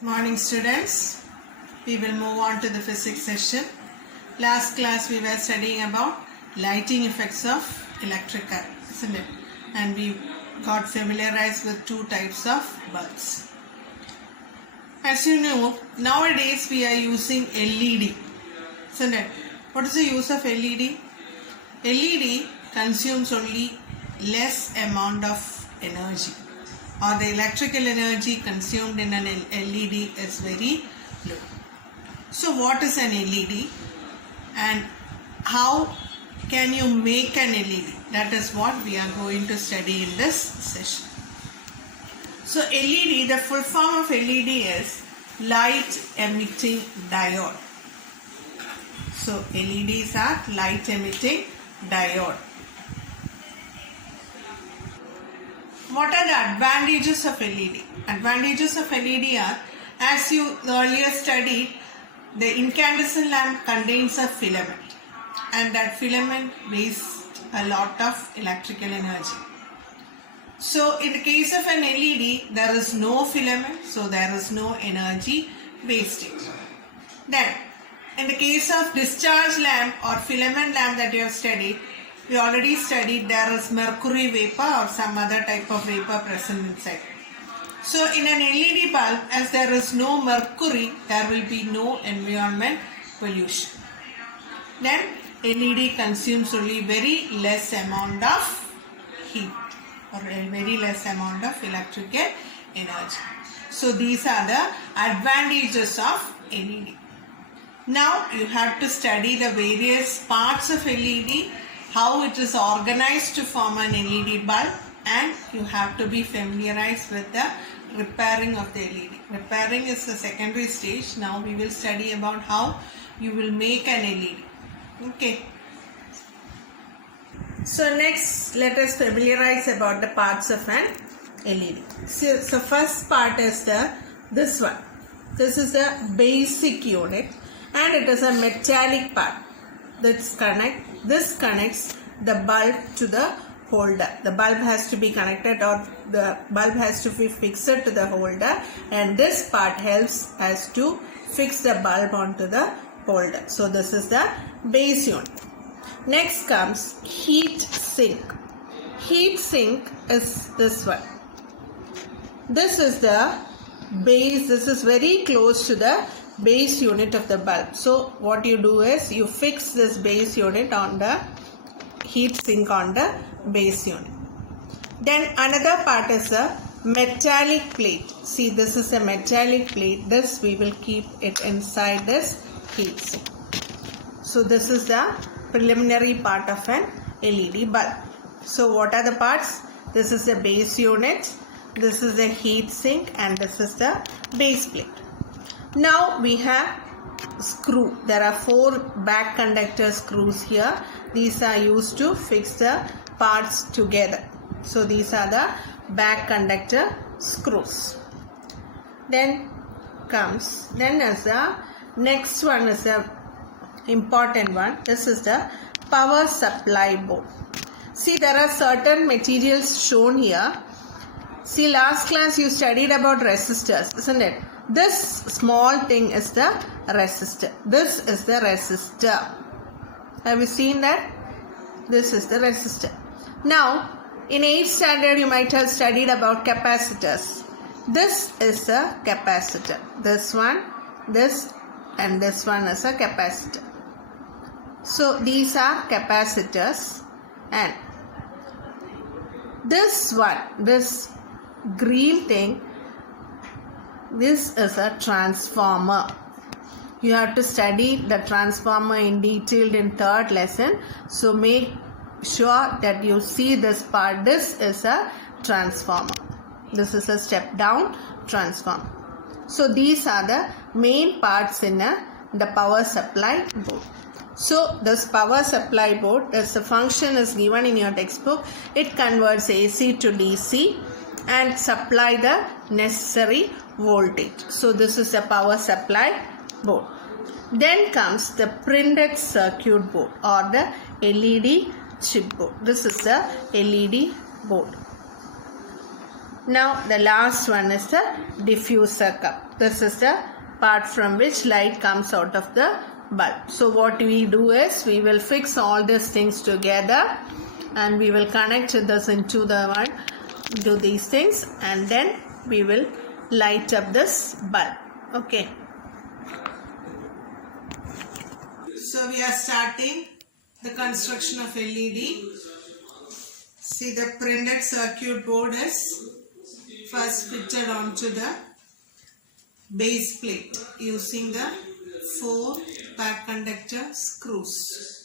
Morning students, we will move on to the physics session. Last class we were studying about lighting effects of electric current, isn't it? And we got familiarized with two types of bulbs. As you know, nowadays we are using LED, isn't it? What is the use of LED? LED consumes only less amount of energy, or the electrical energy consumed in an LED is very low. So what is an LED and how can you make an LED? That is what we are going to study in this session. So LED, the full form of LED is light emitting diode. So LEDs are light emitting diode. What are the advantages of LED? Advantages of LED are, as you earlier studied, the incandescent lamp contains a filament, and that filament wastes a lot of electrical energy. So in the case of an LED, there is no filament, so there is no energy wastage. Then, in the case of discharge lamp or filament lamp that you have studied, we already studied there is mercury vapor or some other type of vapor present inside. So in an LED bulb, as there is no mercury, there will be no environment pollution. Then LED consumes only very less amount of heat or a very less amount of electrical energy. So these are the advantages of LED. Now you have to study the various parts of LED, how it is organized to form an LED bulb, and you have to be familiarized with the repairing of the LED. Repairing is the secondary stage. Now we will study about how you will make an LED. Okay. So next let us familiarize about the parts of an LED. So first part is this one. This is the basic unit and it is a metallic part. This connects the bulb to the holder. The bulb has to be connected, or the bulb has to be fixed to the holder, and this part helps us to fix the bulb onto the holder. So this is the base unit. Next comes heat sink. Heat sink is this one. This is the base. This is very close to the base unit of the bulb. So what you do is you fix this base unit on the heat sink on the base unit. Then another part is a metallic plate. See, this is a metallic plate. This we will keep it inside this heat sink. So this is the preliminary part of an LED bulb. So what are the parts? This is the base unit, this is the heat sink, and this is the base plate. Now we have screw. There are 4 back conductor screws here. These are used to fix the parts together. So these are the back conductor screws. Then as the next one is the important one. This is the power supply board. See, there are certain materials shown here. See, last class you studied about resistors, isn't it? This small thing is the resistor. This is the resistor. Have you seen that? This is the resistor. Now, in 8th standard you might have studied about capacitors. This is a capacitor. This one, this, and this one is a capacitor. So these are capacitors, and this one, this green thing, this is a transformer. You have to study the transformer in detail in 3rd lesson. So make sure that you see this part. This is a transformer. This is a step down transformer. So these are the main parts in the power supply board. So this power supply board, as the function is given in your textbook, it converts AC to DC and supply the necessary voltage. So this is the power supply board. Then comes the printed circuit board or the LED chipboard. This is the LED board. Now the last one is the diffuser cup. This is the part from which light comes out of the bulb. So what we do is we will fix all these things together and we will connect this into the one, do these things, and then we will light up this bulb. Okay. So we are starting the construction of LED. See, the printed circuit board is first fitted onto the base plate using the 4 back conductor screws.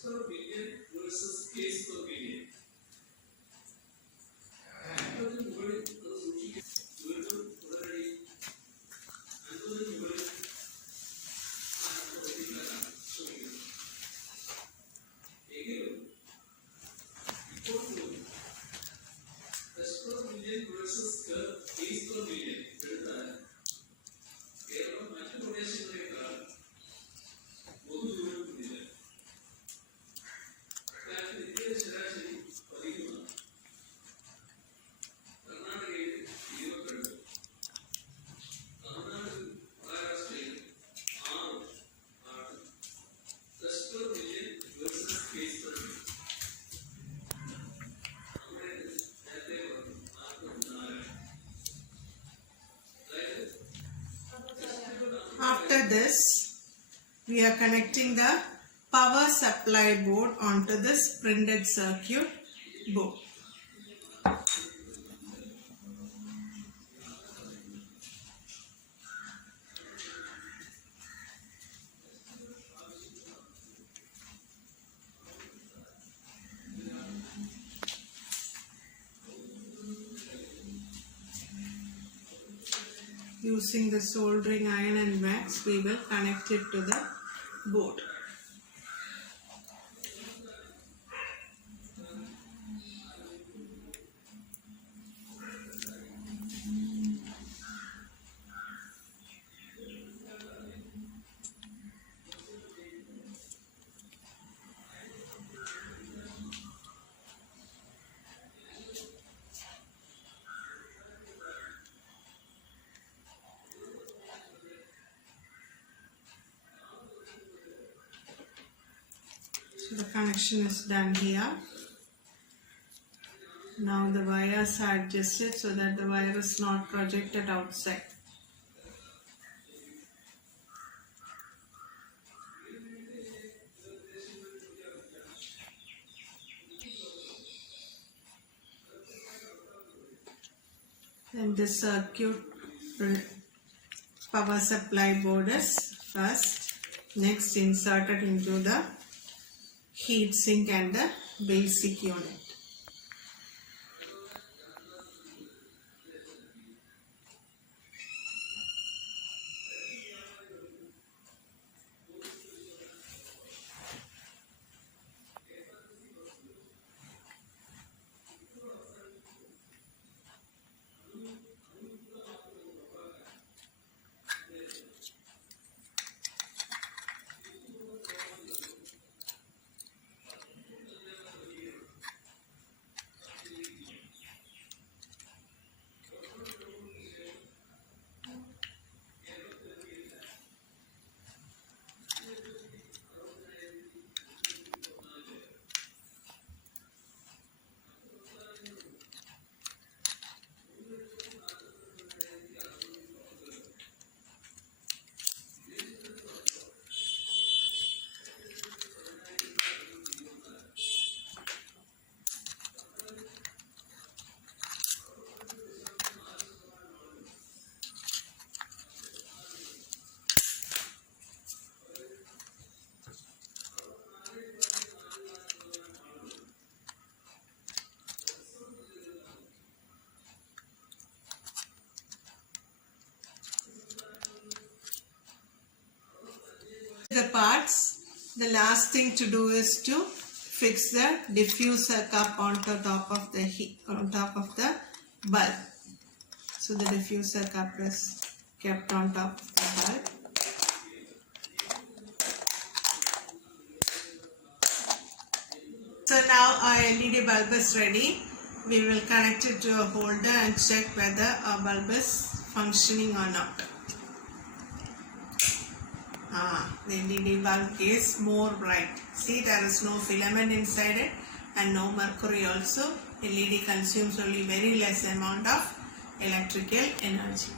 After this, we are connecting the power supply board onto this printed circuit board. Using the soldering iron and wax, we will connect it to the board. So the connection is done here. Now the wires are adjusted so that the wire is not projected outside. Then the circuit power supply board is first, next inserted into the heat sink and the basic unit. The parts, the last thing to do is to fix the diffuser cup on top of the bulb. So the diffuser cup is kept on top of the bulb. So now our LED bulb is ready. We will connect it to a holder and check whether our bulb is functioning or not. the LED bulb is more bright. See, there is no filament inside it and no mercury also. LED consumes only very less amount of electrical energy.